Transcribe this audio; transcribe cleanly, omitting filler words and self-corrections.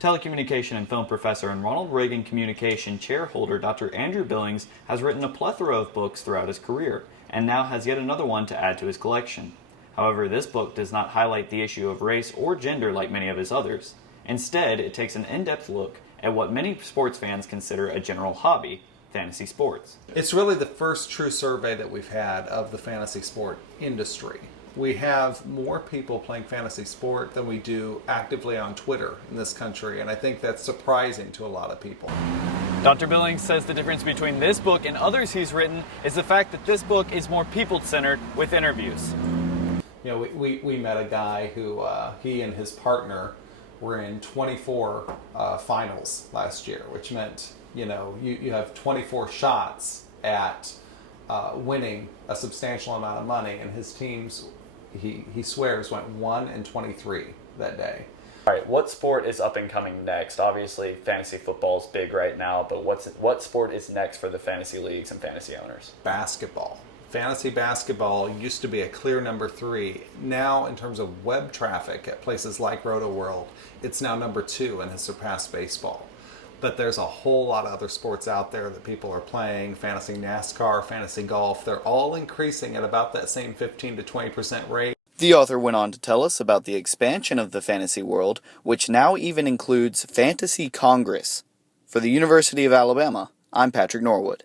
Telecommunication and film professor and Ronald Reagan Communication chair holder Dr. Andrew Billings has written a plethora of books throughout his career, and now has yet another one to add to his collection. However, this book does not highlight the issue of race or gender like many of his others. Instead, it takes an in-depth look at what many sports fans consider a general hobby, fantasy sports. It's really the first true survey that we've had of the fantasy sport industry. We have more people playing fantasy sport than we do actively on Twitter in this country, and I think that's surprising to a lot of people. Dr. Billings says the difference between this book and others he's written is the fact that this book is more people-centered with interviews. You know, we met a guy who, he and his partner were in 24 finals last year, which meant, you know, you have 24 shots at winning a substantial amount of money, and his teams, he swears, went 1-23 that day. All right, what sport is up and coming next? Obviously, fantasy football is big right now, but what sport is next for the fantasy leagues and fantasy owners? Basketball. Fantasy basketball used to be a clear number 3. Now, in terms of web traffic at places like RotoWorld, it's now number 2 and has surpassed baseball. But there's a whole lot of other sports out there that people are playing. Fantasy NASCAR, fantasy golf, they're all increasing at about that same 15 to 20% rate. The author went on to tell us about the expansion of the fantasy world, which now even includes Fantasy Congress. For the University of Alabama, I'm Patrick Norwood.